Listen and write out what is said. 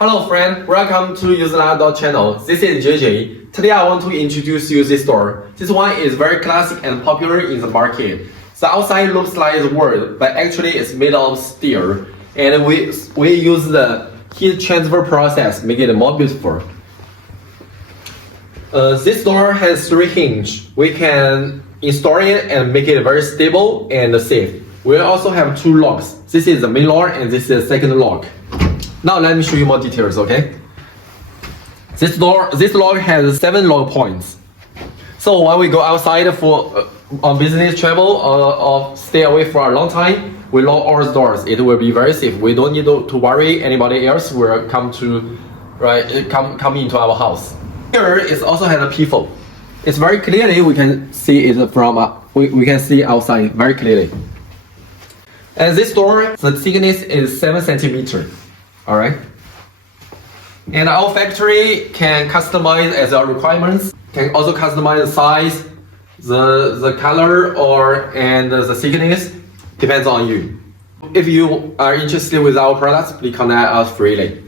Hello friend, welcome to Useluck Door channel. This is JJ. Today I want to introduce you this door. This one is very classic and popular in the market. The outside looks like the wood, but actually it's made of steel. And we use the heat transfer process, make it more beautiful. This door has 3 hinges. We can install it and make it very stable and safe. We also have 2 locks. This is the main lock and this is the second lock. Now let me show you more details, okay? This lock has 7 lock points. So when we go outside for on business travel or stay away for a long time, we lock all the doors. It will be very safe. We don't need to worry anybody else will come into our house. Here it also has a peephole. It's very clearly we can see it from we can see outside very clearly. And this door, the thickness is 7 centimeters. Alright. And our factory can customize as our requirements. Can also customize the size, the color and the thickness. Depends on you. If you are interested with our products, please contact us freely.